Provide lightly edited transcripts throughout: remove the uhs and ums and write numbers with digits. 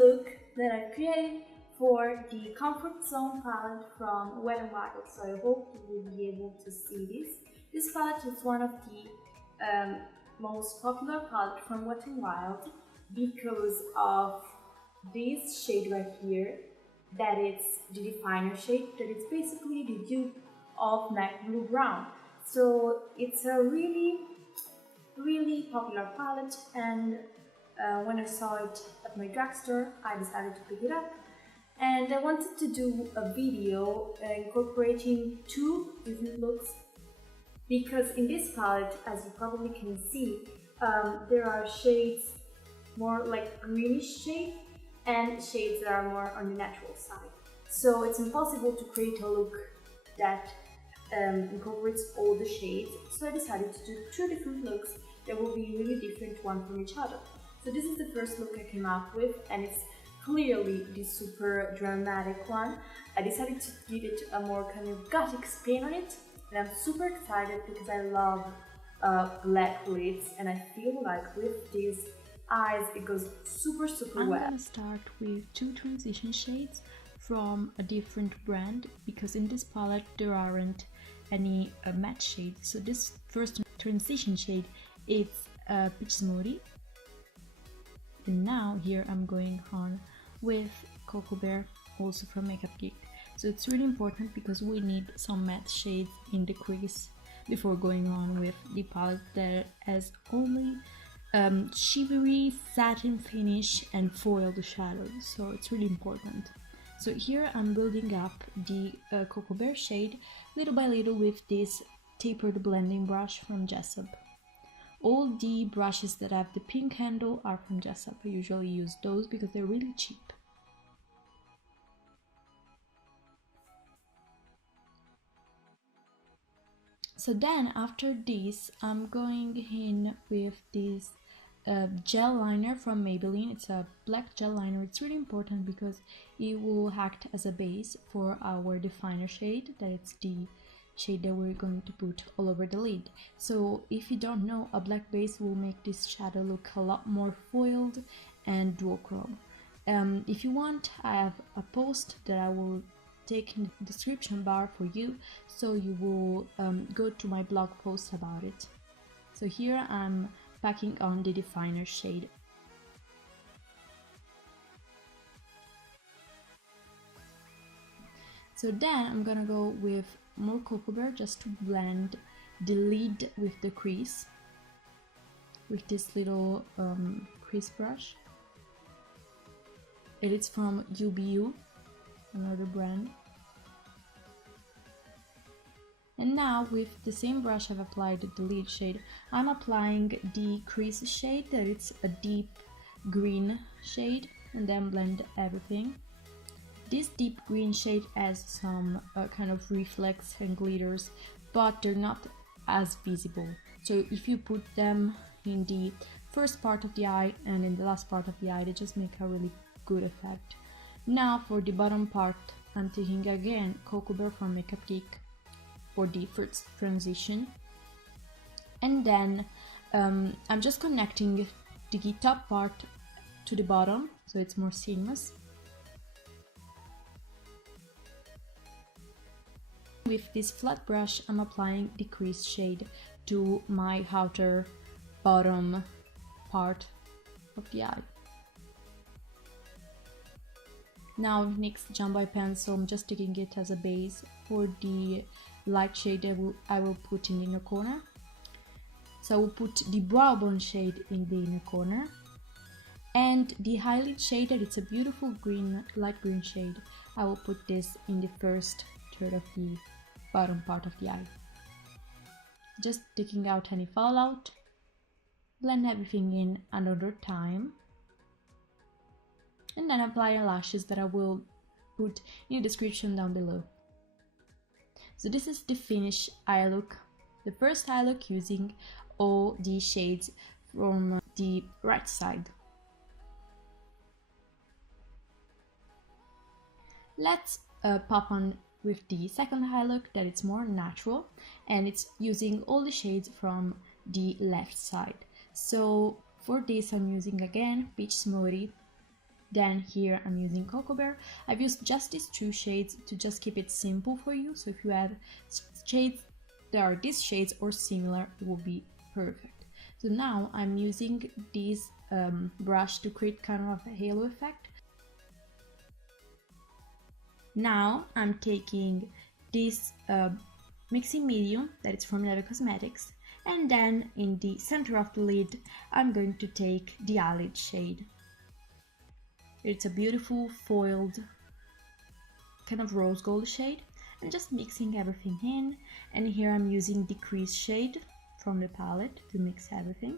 look that I created for the Comfort Zone palette from Wet n Wild. So I hope you will be able to see this. This palette is one of the most popular palette from Wet n Wild because of this shade right here, that it's the definer shade, that it's basically the dupe of MAC Blue Brown. So it's a really popular palette, and when I saw it at my drugstore, I decided to pick it up. And I wanted to do a video incorporating two different looks, because in this palette, as you probably can see, there are shades more like greenish shade and shades that are more on the natural side. So it's impossible to create a look that incorporates all the shades. So I decided to do two different looks that will be really different one from each other. So this is the first look I came up with, and it's clearly the super dramatic one. I decided to give it a more kind of gothic spin on it, and I'm super excited because I love black lids, and I feel like with these eyes it goes super well. I'm gonna start with two transition shades from a different brand, because in this palette there aren't any matte shades. So this first transition shade is Peach Smoothie, and now here I'm going on with Cocoa Bear, also from Makeup Geek. So it's really important because we need some matte shades in the crease before going on with the palette that has only shimmery satin finish and foiled shadows, so it's really important. So here I'm building up the Cocoa Bear shade little by little with this tapered blending brush from Jessup. All the brushes that have the pink handle are from Jessup. I usually use those because they're really cheap. So then after this, I'm going in with this gel liner from Maybelline. It's a black gel liner. It's really important because it will act as a base for our definer shade, that it's the shade that we're going to put all over the lid. So if you don't know, a black base will make this shadow look a lot more foiled and duochrome. If you want, I have a post that I will take in the description bar for you, so you will go to my blog post about it. So here I'm packing on the definer shade. So then I'm gonna go with more Cocoa Bear just to blend the lid with the crease with this little crease brush. It is from UBU, another brand. And now with the same brush I've applied the lid shade, I'm applying the crease shade, that it's a deep green shade, and then blend everything. This deep green shade has some kind of reflex and glitters, but they're not as visible. So if you put them in the first part of the eye and in the last part of the eye, they just make a really good effect. Now for the bottom part, I'm taking again Cocoa Bear from Makeup Geek for the first transition, and then I'm just connecting the top part to the bottom so it's more seamless. With this flat brush I'm applying the crease shade to my outer bottom part of the eye. Now with NYX Jumbo Eye Pencil, I'm just taking it as a base for the light shade I will put in the inner corner. So I will put the Browbone shade in the inner corner, and the Eyelid shade, that it's a beautiful green, light green shade, I will put this in the first third of the bottom part of the eye. Just taking out any fallout, blend everything in another time, and then apply lashes that I will put in the description down below. So this is the finished eye look, the first eye look using all the shades from the right side. Let's pop on with the second eye look, that it's more natural, and it's using all the shades from the left side. So for this I'm using again Peach Smoothie, Then here I'm using Cocoa Bear. I've used just these two shades to just keep it simple for you. So if you have shades that are these shades or similar, it will be perfect. So now I'm using this brush to create kind of a halo effect. Now I'm taking this mixing medium that is from Nero Cosmetics, and then in the center of the lid I'm going to take the Eyelid shade. It's a beautiful foiled kind of rose gold shade. I'm just mixing everything in, and here I'm using the Crease shade from the palette to mix everything.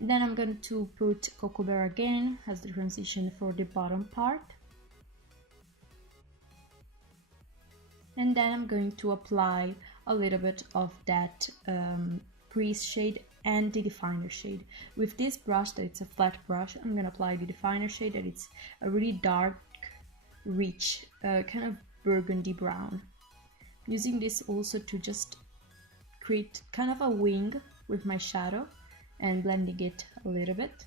And then I'm going to put Cocoa Bear again as the transition for the bottom part. And then I'm going to apply a little bit of that Crease shade and the definer shade. With this brush, that it's a flat brush, I'm going to apply the definer shade, that it's a really dark, rich, kind of burgundy brown. Using this also to just create kind of a wing with my shadow and blending it a little bit.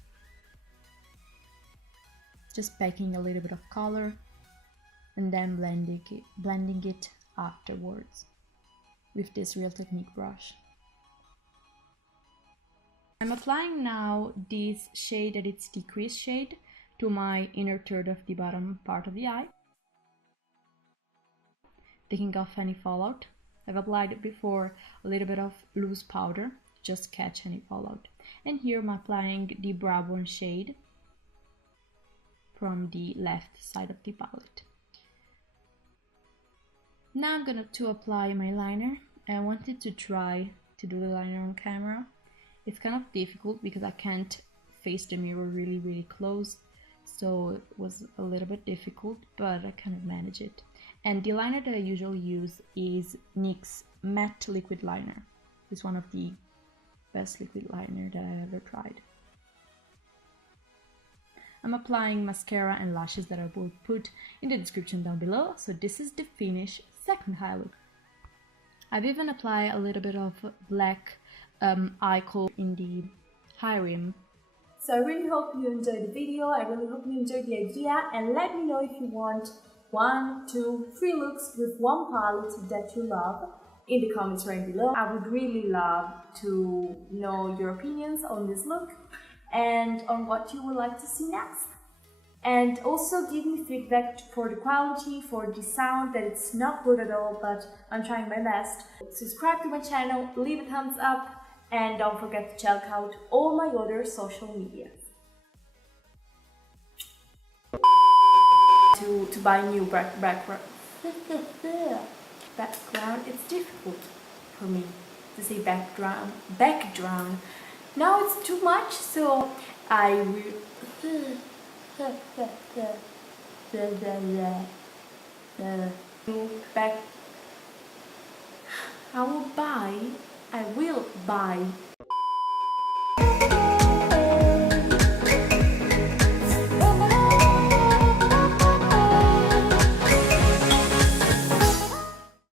Just packing a little bit of color and then blending it afterwards with this Real Technique brush. I'm applying now this shade, that it's the Crease shade, to my inner third of the bottom part of the eye, taking off any fallout. I've applied before a little bit of loose powder, just catch any fallout. And here I'm applying the Browbone shade from the left side of the palette. Now I'm going to apply my liner. I wanted to try to do the liner on camera. It's kind of difficult because I can't face the mirror really close, so it was a little bit difficult, but I kind of manage it. And the liner that I usually use is NYX Matte Liquid Liner. It's one of the best liquid liner that I ever tried. I'm applying mascara and lashes that I will put in the description down below. So this is the finished second eye look. I've even applied a little bit of black eye color in the high rim. So I really hope you enjoyed the video, I really hope you enjoyed the idea, and let me know if you want 1, 2, 3 looks with one palette that you love in the comments right below. I would really love to know your opinions on this look and on what you would like to see next. And also give me feedback for the quality, for the sound, that it's not good at all, but I'm trying my best. Subscribe to my channel, leave a thumbs up, and don't forget to check out all my other social media. To buy new background, it's difficult for me to say background. Now it's too much, so I will I will buy